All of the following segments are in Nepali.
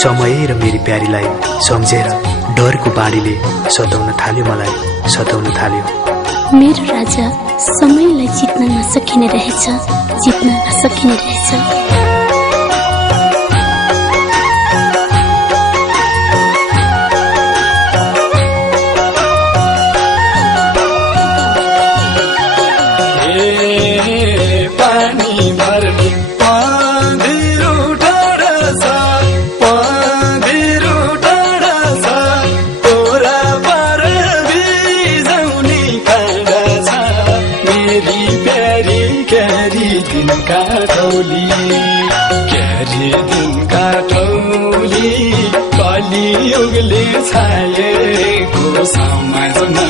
समय र मेरी प्यारीलाई सम्झेर डरको बाढीले सताउन थाल्यो, मलाई सताउन थाल्यो। मेरो राजा समयलाई जित्न नसकिने रहेछ, जित्न नसकिने रहेछ। कलियुगले छाएको समाजमा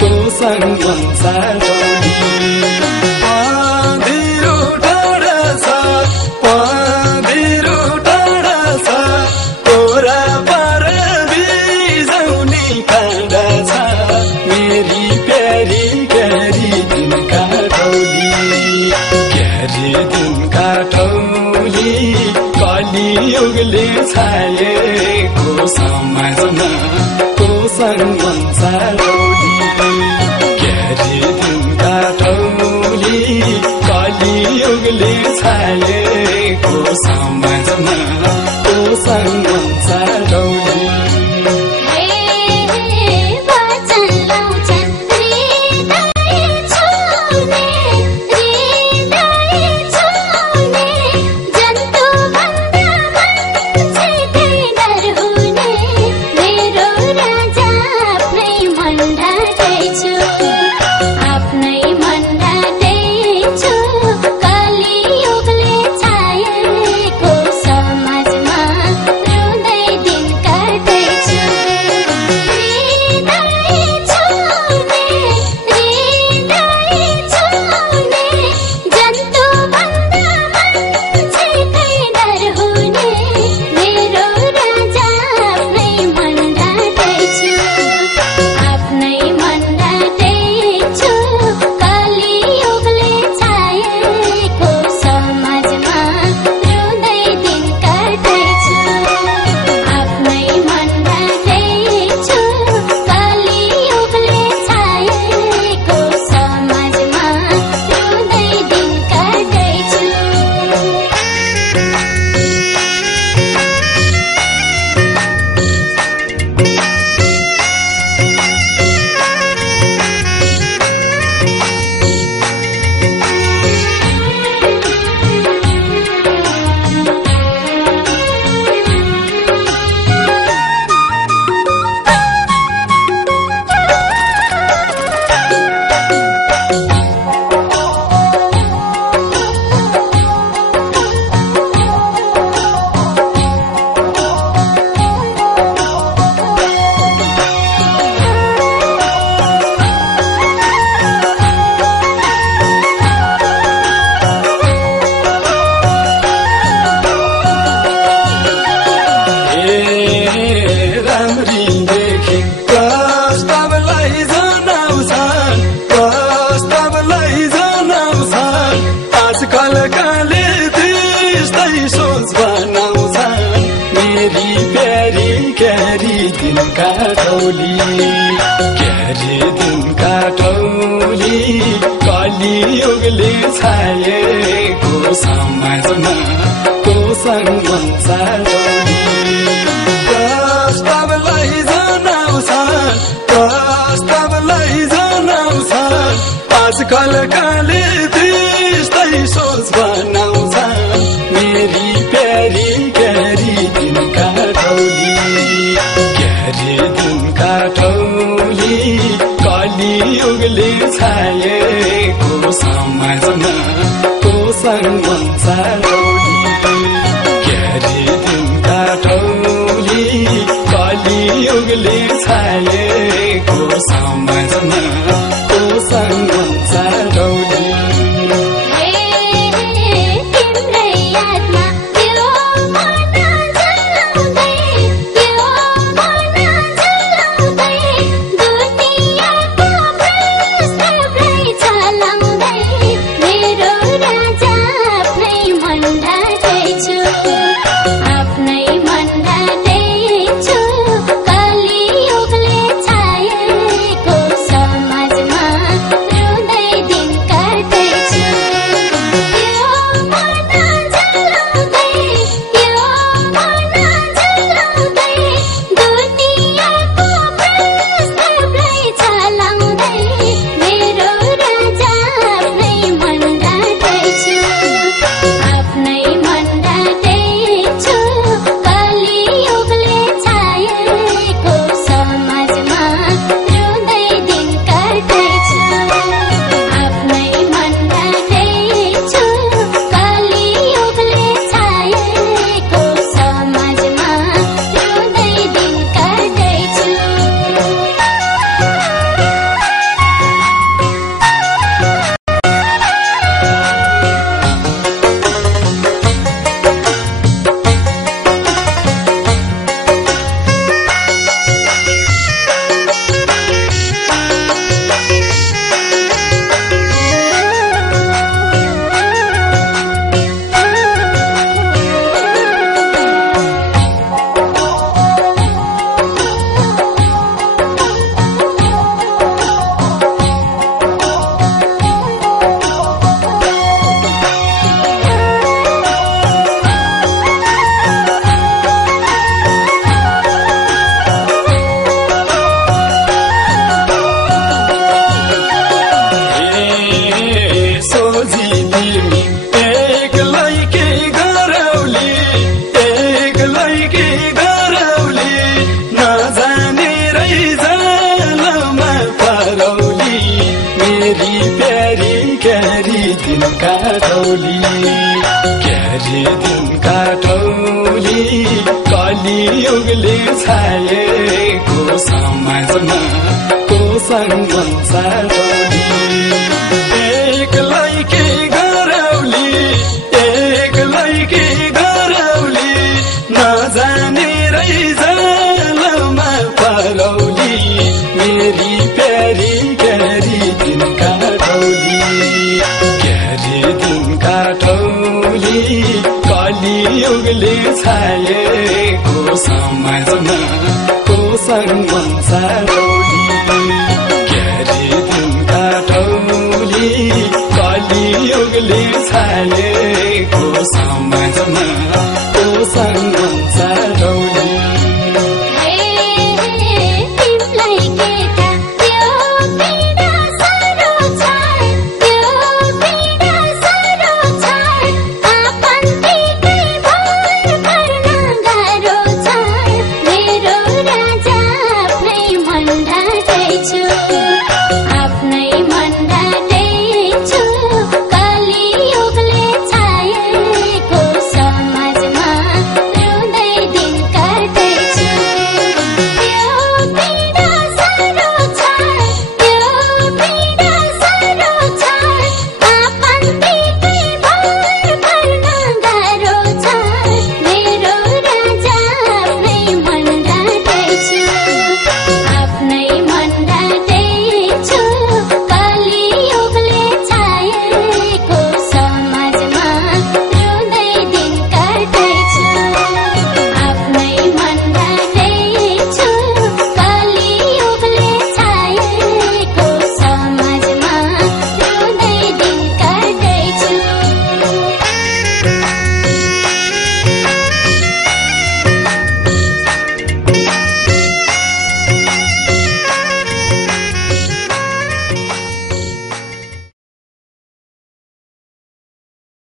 तोसँग भन्सार पँधेरो टाढा छ, पँधेरो टाढा छ, तोरा पर बिजाउने काँडा छ, मेरी प्यारी क्यारी दिनका टौली, क्यारी दिनका टौली। कलियुगले छाएको समाजमा तोसँग भन्सार क्यारी दिनका टौली, कलियुगले छाएको समाजमा तोसँग भन्सार कलियुगले छाएको समाजमा तोसँग भन्सार प्रस्तावलाई जनाउँछन्, प्रस्तावलाई जनाउँछन्, आजकल काले त्यस्तै सोच बनाउँछन्, मेरी प्यारी क्यारी दिनका टौली, क्यारी दिनका टौली। कलियुगले छाएको समाजमा तोसँग भन्सार क्यारी दिनका क्यारे दिन काठौली कलियुगले छाएको समाजमा को संसार एक्लै के गरौली नजाने रैजालमा परौली मेरी प्यारी क्यारी दिन काठौली क्यारी दिन काठौली कलियुगले छाएको समाजमा को संसार क्यारी दिन काठौली कलियुगले छाएको समाजमा